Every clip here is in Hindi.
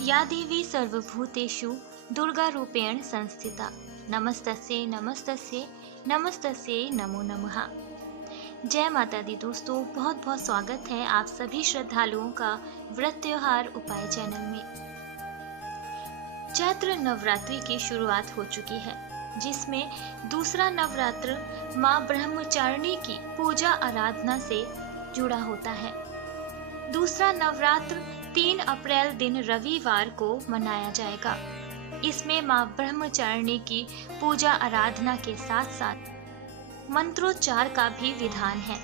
या देवी सर्वभूतेषु दुर्गारूपेण संस्थिता नमस्तस्यै नमस्तस्यै नमस्तस्यै नमो नमः। जय माता दी दोस्तों, बहुत बहुत स्वागत है आप सभी श्रद्धालुओं का व्रत त्योहार उपाय चैनल में। चैत्र नवरात्रि की शुरुआत हो चुकी है, जिसमें दूसरा नवरात्र माँ ब्रह्मचारिणी की पूजा आराधना से जुड़ा होता है। दूसरा नवरात्र 3 अप्रैल दिन रविवार को मनाया जाएगा। इसमें माँ ब्रह्मचारिणी की पूजा आराधना के साथ साथ मंत्रोच्चार का भी विधान है।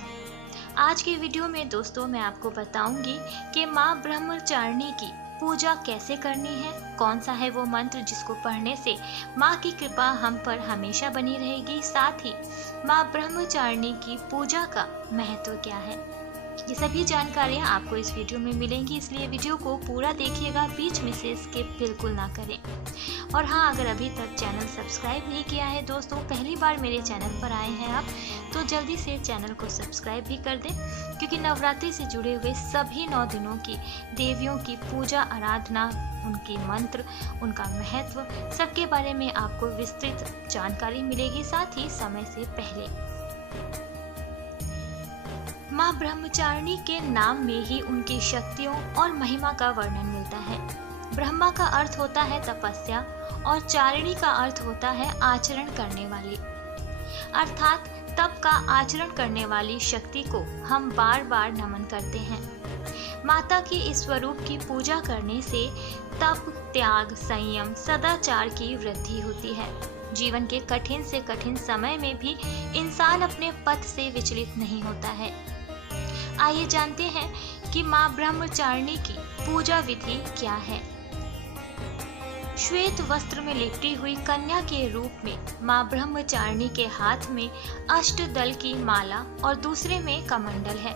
आज के वीडियो में दोस्तों मैं आपको बताऊंगी कि माँ ब्रह्मचारिणी की पूजा कैसे करनी है, कौन सा है वो मंत्र जिसको पढ़ने से माँ की कृपा हम पर हमेशा बनी रहेगी, साथ ही माँ ब्रह्मचारिणी की पूजा का महत्व क्या है। ये सभी जानकारियाँ आपको इस वीडियो में मिलेंगी, इसलिए वीडियो को पूरा देखिएगा, बीच में से स्किप बिल्कुल ना करें। और हाँ, अगर अभी तक चैनल सब्सक्राइब नहीं किया है दोस्तों, पहली बार मेरे चैनल पर आए हैं आप, तो जल्दी से चैनल को सब्सक्राइब भी कर दें, क्योंकि नवरात्रि से जुड़े हुए सभी 9 दिनों की देवियों की पूजा आराधना, उनके मंत्र, उनका महत्व, सबके बारे में आपको विस्तृत जानकारी मिलेगी, साथ ही समय से पहले। माँ ब्रह्मचारिणी के नाम में ही उनकी शक्तियों और महिमा का वर्णन मिलता है। ब्रह्मा का अर्थ होता है तपस्या और चारिणी का अर्थ होता है आचरण करने वाली, अर्थात तप का आचरण करने वाली शक्ति को हम बार बार नमन करते हैं। माता की इस स्वरूप की पूजा करने से तप, त्याग, संयम, सदाचार की वृद्धि होती है। जीवन के कठिन से कठिन समय में भी इंसान अपने पथ से विचलित नहीं होता है। आइए जानते हैं कि माँ ब्रह्मचारिणी की पूजा विधि क्या है। श्वेत वस्त्र में लिपटी हुई कन्या के रूप में माँ ब्रह्मचारिणी के हाथ में अष्टदल की माला और दूसरे में कमंडल है।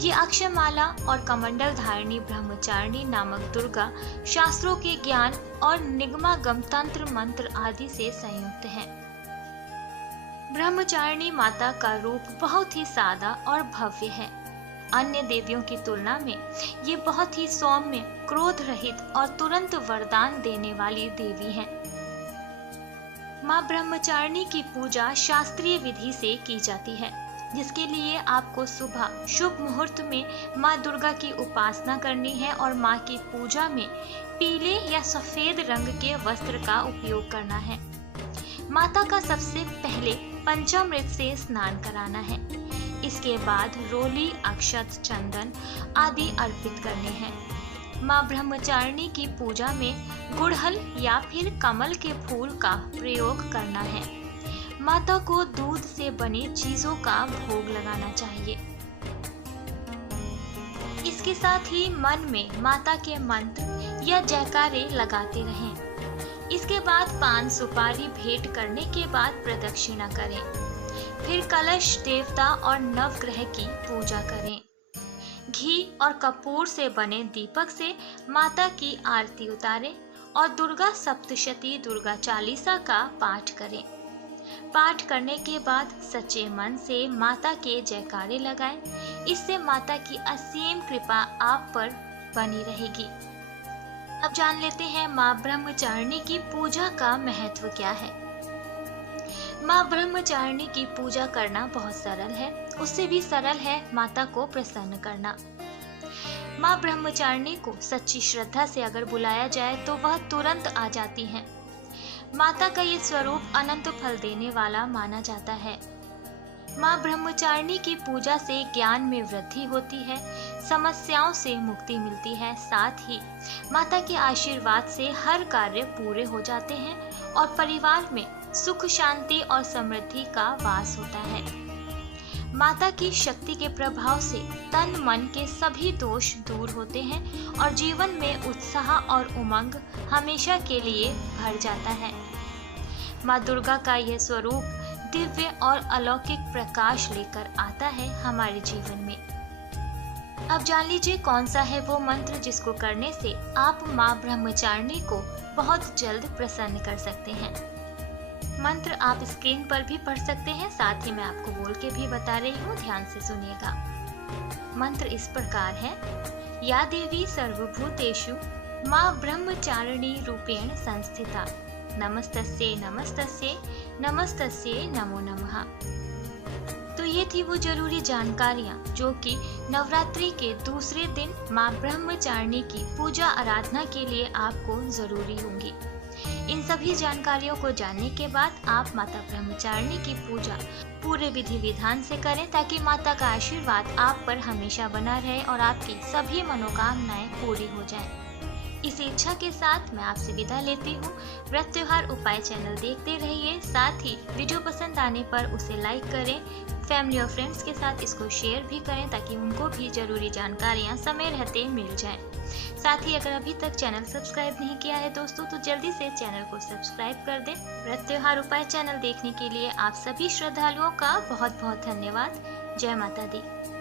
ये अक्षमाला और कमंडल धारिणी ब्रह्मचारिणी नामक दुर्गा शास्त्रों के ज्ञान और निगमागम तंत्र मंत्र आदि से संयुक्त है। ब्रह्मचारिणी माता का रूप बहुत ही सादा और भव्य है। अन्य देवियों की तुलना में ये बहुत ही सौम्य, क्रोध रहित और तुरंत वरदान देने वाली देवी हैं। माँ ब्रह्मचारिणी की पूजा शास्त्रीय विधि से की जाती है, जिसके लिए आपको सुबह शुभ मुहूर्त में माँ दुर्गा की उपासना करनी है और माँ की पूजा में पीले या सफेद रंग के वस्त्र का उपयोग करना है। माता का सबसे पहले पंचामृत से स्नान कराना है। इसके बाद रोली, अक्षत, चंदन आदि अर्पित करने हैं। माँ ब्रह्मचारिणी की पूजा में गुड़हल या फिर कमल के फूल का प्रयोग करना है। माता को दूध से बनी चीजों का भोग लगाना चाहिए। इसके साथ ही मन में माता के मंत्र या जयकारे लगाते रहें। इसके बाद पान सुपारी भेंट करने के बाद प्रदक्षिणा करें। फिर कलश, देवता और नवग्रह की पूजा करें। घी और कपूर से बने दीपक से माता की आरती उतारें और दुर्गा सप्तशती दुर्गा चालीसा का पाठ करें। पाठ करने के बाद सच्चे मन से माता के जयकारे लगाएं। इससे माता की असीम कृपा आप पर बनी रहेगी। अब जान लेते हैं माँ ब्रह्मचारिणी की पूजा का महत्व क्या है। माँ ब्रह्मचारिणी की पूजा करना बहुत सरल है, उससे भी सरल है माता को प्रसन्न करना। माँ ब्रह्मचारिणी को सच्ची श्रद्धा से अगर बुलाया जाए तो वह तुरंत आ जाती हैं। माता का ये स्वरूप अनंत फल देने वाला माना जाता है। माँ ब्रह्मचारिणी की पूजा से ज्ञान में वृद्धि होती है, समस्याओं से मुक्ति मिलती है, साथ ही माता के आशीर्वाद से हर कार्य पूरे हो जाते हैं और परिवार में सुख, शांति और समृद्धि का वास होता है। माता की शक्ति के प्रभाव से तन मन के सभी दोष दूर होते हैं और जीवन में उत्साह और उमंग हमेशा के लिए भर जाता है। माँ दुर्गा का यह स्वरूप दिव्य और अलौकिक प्रकाश लेकर आता है हमारे जीवन में। अब जान लीजिए कौन सा है वो मंत्र जिसको करने से आप माँ ब्रह्मचारिणी को बहुत जल्द प्रसन्न कर सकते हैं। मंत्र आप स्क्रीन पर भी पढ़ सकते हैं, साथ ही मैं आपको बोल के भी बता रही हूँ, ध्यान से सुनिएगा। मंत्र इस प्रकार है। या देवी सर्वभूतेषु माँ ब्रह्मचारिणी रूपेण संस्थिता। नमस्तस्ये नमस्तस्ये नमस्तस्ये नमो नमः। तो ये थी वो जरूरी जानकारियाँ जो कि नवरात्रि के दूसरे दिन माँ ब्रह्मचारिणी की पूजा आराधना के लिए आपको जरूरी होंगी। इन सभी जानकारियों को जानने के बाद आप माता ब्रह्मचारिणी की पूजा पूरे विधि विधान से करें ताकि माता का आशीर्वाद आप पर हमेशा बना रहे और आपकी सभी मनोकामनाएं पूरी हो जाएं। इसी इच्छा के साथ मैं आपसे विदा लेती हूँ। व्रत त्योहार उपाय चैनल देखते रहिए, साथ ही वीडियो पसंद आने पर उसे लाइक करें, फैमिली और फ्रेंड्स के साथ इसको शेयर भी करें ताकि उनको भी जरूरी जानकारियाँ समय रहते मिल जाएं। साथ ही अगर अभी तक चैनल सब्सक्राइब नहीं किया है दोस्तों तो जल्दी से चैनल को सब्सक्राइब कर दें। व्रत त्योहार उपाय चैनल देखने के लिए आप सभी श्रद्धालुओं का बहुत बहुत धन्यवाद। जय माता दी।